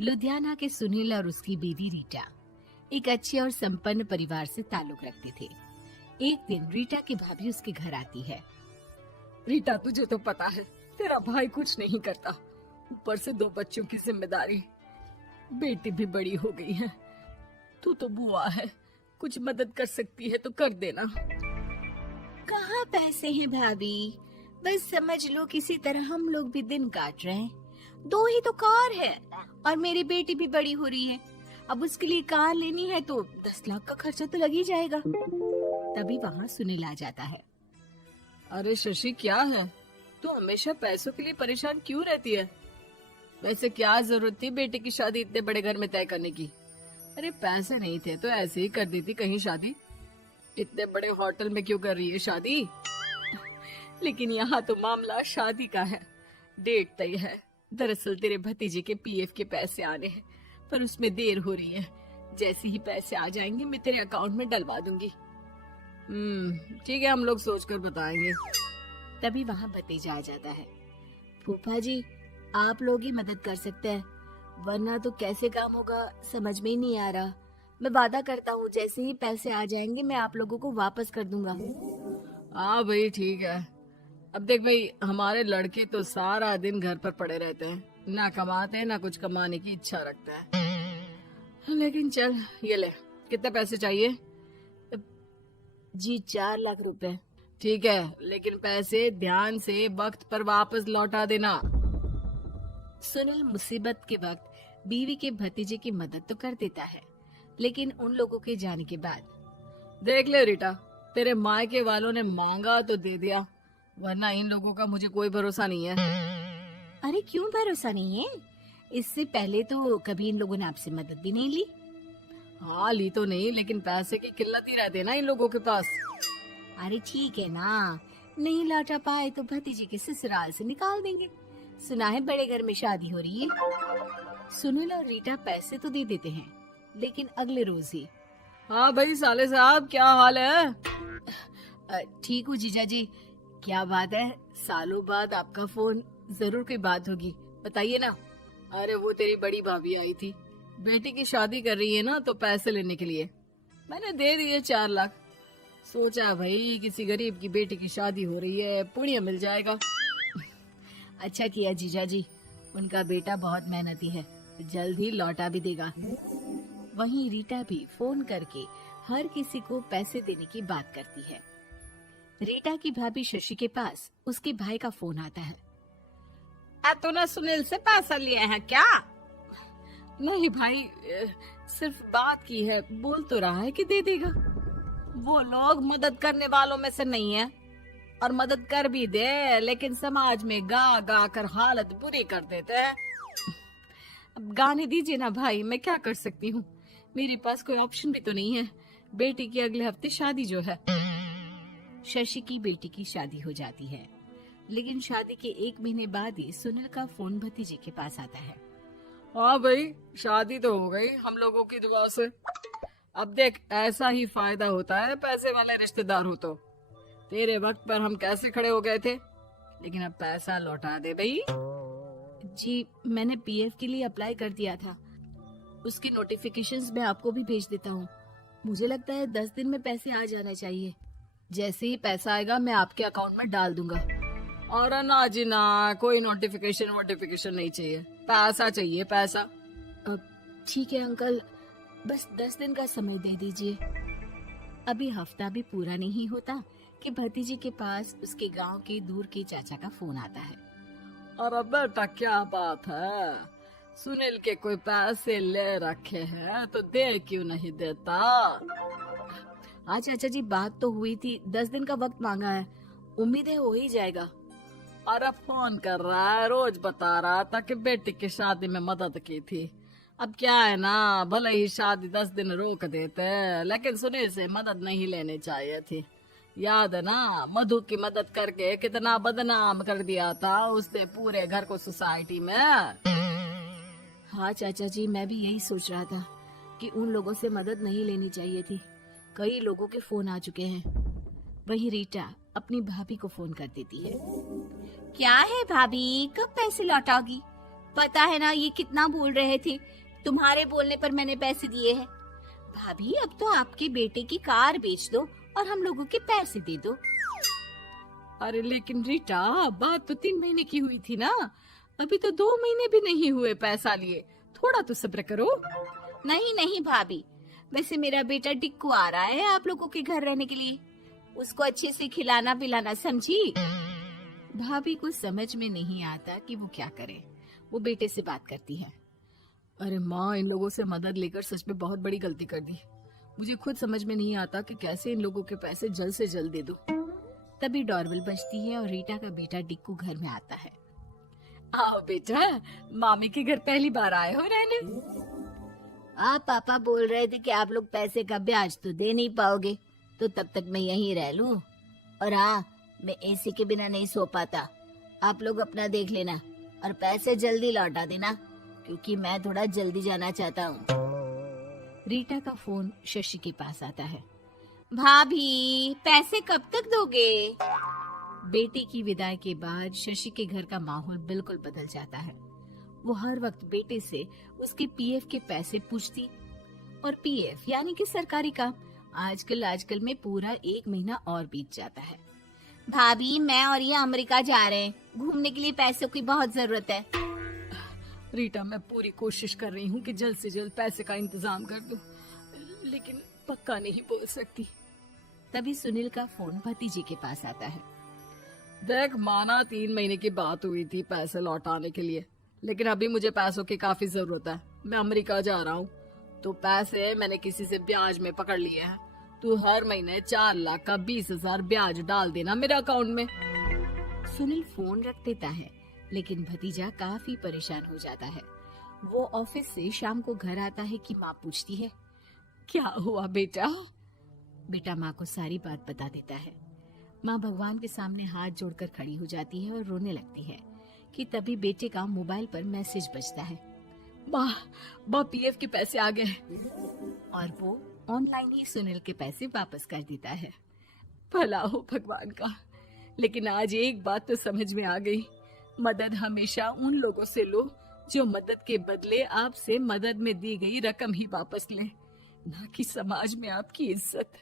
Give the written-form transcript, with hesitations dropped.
लुधियाना के सुनील और उसकी बीवी रीटा एक अच्छे और संपन्न परिवार से ताल्लुक रखते थे। एक दिन रीटा की भाभी उसके घर आती है। रीटा, तुझे तो पता है तेरा भाई कुछ नहीं करता, ऊपर से 2 बच्चों की जिम्मेदारी, बेटी भी बड़ी हो गई है। तू तो बुआ है, कुछ मदद कर सकती है तो कर देना। कहाँ पैसे हैं भाभी, बस समझ लो किसी तरह हम लोग भी दिन काट रहे हैं। 2 ही तो कार है और मेरी बेटी भी बड़ी हो रही है। अब उसके लिए कार लेनी है तो 10 लाख का खर्चा तो लग ही जाएगा। तभी वहाँ सुनील आ जाता है। अरे शशि, क्या है, तू हमेशा पैसों के लिए परेशान क्यों रहती है? वैसे क्या जरूरत थी बेटी की शादी इतने बड़े घर में तय करने की? अरे पैसे नहीं थे तो ऐसे ही कर देती कहीं शादी। इतने बड़े होटल में क्यों कर रही है शादी? लेकिन यहाँ तो मामला शादी का है, डेट तय है। दरअसल तेरे भतीजे के पीएफ के पैसे आने हैं, पर उसमें देर हो रही है। जैसे ही पैसे आ जाएंगे मैं तेरे अकाउंट में डलवा दूंगी। ठीक है, हम लोग सोचकर बताएंगे। तभी वहाँ भतीजा आ जाता है। फूफा जी, आप लोग ही मदद कर सकते हैं, वरना तो कैसे काम होगा समझ में ही नहीं आ रहा। मैं वादा करता हूँ जैसे ही पैसे आ जाएंगे मैं आप लोगों को वापस कर दूंगा। हाँ भाई, ठीक है। अब देख भाई, हमारे लड़के तो सारा दिन घर पर पड़े रहते हैं, ना कमाते हैं ना कुछ कमाने की इच्छा रखते हैं। लेकिन चल, ये ले, कितने पैसे चाहिए? जी 4 लाख रुपए। ठीक है, लेकिन पैसे ध्यान से वक्त पर वापस लौटा देना। सुनील मुसीबत के वक्त बीवी के भतीजे की मदद तो कर देता है, लेकिन उन लोगों के जाने के बाद देख ले रीटा, तेरे मायके वालों ने मांगा तो दे दिया, वरना इन लोगों का मुझे कोई भरोसा नहीं है। अरे क्यों भरोसा नहीं है? इससे पहले तो कभी इन लोगों ने आपसे मदद भी नहीं ली। हाँ, ली तो नहीं, लेकिन पैसे की किल्लत ही रहती है ना इन लोगों के पास। अरे ठीक है ना, नहीं लौटा पाए तो भतीजे के ससुराल से निकाल देंगे। सुना है बड़े घर में शादी हो रही है। सुनील और रीटा पैसे तो दे देते हैं, लेकिन अगले रोज ही। हाँ भाई साले साहब, क्या हाल है? ठीक हूँ जीजा जी। क्या बात है, सालों बाद आपका फोन, जरूर कोई बात होगी, बताइए ना। अरे वो तेरी बड़ी भाभी आई थी, बेटी की शादी कर रही है ना, तो पैसे लेने के लिए मैंने दे दिए 4 लाख। सोचा भाई किसी गरीब की बेटी की शादी हो रही है, पुण्य मिल जाएगा। अच्छा किया जीजा जी, उनका बेटा बहुत मेहनती है, जल्द ही लौटा भी देगा। वहीं रीटा भी फोन करके हर किसी को पैसे देने की बात करती है। रीटा की भाभी शशि के पास उसके भाई का फोन आता है। तूने सुनील से पैसा लिए हैं क्या? नहीं भाई, सिर्फ बात की है, बोल तो रहा है कि दे देगा। वो लोग मदद करने वालों में से नहीं है, और मदद कर भी दे लेकिन समाज में गा गा कर हालत बुरी कर देते हैं। अब गाने दीजिए ना भाई, मैं क्या कर सकती हूँ, मेरे पास कोई ऑप्शन भी तो नहीं है। बेटी की अगले हफ्ते शादी जो है। शशि की बेटी की शादी हो जाती है, लेकिन शादी के 1 महीने बाद ही सुनील का फोन भतीजे के पास आता है। हाँ भाई, शादी तो हो गई हम लोगों की दुआ से। अब देख, ऐसा ही फायदा होता है पैसे वाले रिश्तेदार हो तो। तेरे वक्त पर हम कैसे खड़े हो गए थे, लेकिन अब पैसा लौटा दे भाई। जी, मैंने पीएफ के लिए अप्लाई कर दिया था, उसकी नोटिफिकेशंस मैं आपको भी भेज देता हूँ। मुझे लगता है 10 दिन में पैसे आ जाना चाहिए। जैसे ही पैसा आएगा मैं आपके अकाउंट में डाल दूंगा। और ना जी ना, कोई नोटिफिकेशन नहीं चाहिए, पैसा चाहिए, पैसा। अब ठीक है अंकल, बस 10 दिन का समय दे दीजिए। अभी हफ्ता भी पूरा नहीं होता कि भतीजी के पास उसके गांव के दूर के चाचा का फोन आता है। अरे बेटा, क्या बात है, सुनील के कोई पैसे ले रखे हैं तो दे क्यों नहीं देता? हाँ चाचा जी, बात तो हुई थी, 10 दिन का वक्त मांगा है, उम्मीद है हो ही जाएगा। अरे फोन कर रहा है, रोज बता रहा था कि बेटी की शादी में मदद की थी। अब क्या है ना, भले ही शादी 10 दिन रोक देते, लेकिन सुनील से मदद नहीं लेनी चाहिए थी। याद है ना, मधु की मदद करके कितना बदनाम कर दिया था उसने पूरे घर को सोसाइटी में। हाँ चाचा जी, मैं भी यही सोच रहा था कि उन लोगों से मदद नहीं लेनी चाहिए थी। कई लोगों के फोन आ चुके हैं। वहीं रीटा अपनी भाभी को फोन कर देती है। क्या है भाभी, कब पैसे लौटाओगी? पता है ना ये कितना बोल रहे थे, तुम्हारे बोलने पर मैंने पैसे दिए हैं। भाभी अब तो आपके बेटे की कार बेच दो और हम लोगों के पैसे दे दो। अरे लेकिन रीटा, बात तो 3 महीने की हुई थी ना, अभी तो 2 महीने भी नहीं हुए पैसा लिए, थोड़ा तो सब्र करो। नहीं नहीं भाभी, वैसे मेरा बेटा टिक्कू आ रहा है आप लोगों के घर रहने के लिए, उसको अच्छे से खिलाना पिलाना, समझी? भाभी को समझ में नहीं आता कि वो क्या करे। वो बेटे से बात करती है। अरे माँ, इन लोगों से मदद लेकर सच में बहुत बड़ी गलती कर दी। मुझे खुद समझ में नहीं आता कि कैसे इन लोगों के पैसे जल्द से जल्द दे दूं। तभी डोरबेल बजती है और रीटा का बेटा टिक्कू घर में आता है। आओ बेटा, मामी के घर पहली बार आए हो रहने? आप पापा बोल रहे थे कि आप लोग पैसे का ब्याज तो दे नहीं पाओगे, तो तब तक मैं यहीं रह लूं। और हाँ, मैं एसी के बिना नहीं सो पाता। आप लोग अपना देख लेना और पैसे जल्दी लौटा देना, क्योंकि मैं थोड़ा जल्दी जाना चाहता हूँ। रीटा का फोन शशि के पास आता है। भाभी, पैसे कब तक दोगे? बेटे की विदाई के बाद शशि के घर का माहौल बिल्कुल बदल जाता है। वो हर वक्त बेटे से उसके पीएफ के पैसे पूछती, और पीएफ यानी कि सरकारी काम। आजकल में पूरा 1 महीना और बीत जाता है। भाभी, मैं और ये अमेरिका जा रहे हैं, घूमने के लिए पैसों की बहुत जरूरत है। रीटा, मैं पूरी कोशिश कर रही हूँ कि जल्द से जल्द पैसे का इंतजाम कर दूं, लेकिन पक्का नहीं बोल सकती। तभी सुनील का फोन भतीजे के पास आता है। देख माना 3 महीने की बात हुई थी पैसे लौटाने के लिए, लेकिन अभी मुझे पैसों की काफी जरूरत है। मैं अमेरिका जा रहा हूँ, तो पैसे मैंने किसी से ब्याज में पकड़ लिए हैं। तू हर महीने 4 लाख का 20,000 ब्याज डाल देना मेरे अकाउंट में। सुनील फोन रख देता है, लेकिन भतीजा काफी परेशान हो जाता है। वो ऑफिस से शाम को घर आता है कि माँ पूछती है, क्या हुआ बेटा? बेटा माँ को सारी बात बता देता है। माँ भगवान के सामने हाथ जोड़कर खड़ी हो जाती है और रोने लगती है कि तभी बेटे का मोबाइल पर मैसेज बजता है। माँ, पीएफ के पैसे आ गए। और वो ऑनलाइन ही सुनील के पैसे वापस कर देता है। भला हो भगवान का। लेकिन आज एक बात तो समझ में आ गई, मदद हमेशा उन लोगों से लो जो मदद के बदले आपसे मदद में दी गई रकम ही वापस लें, ना कि समाज में आपकी इज्जत।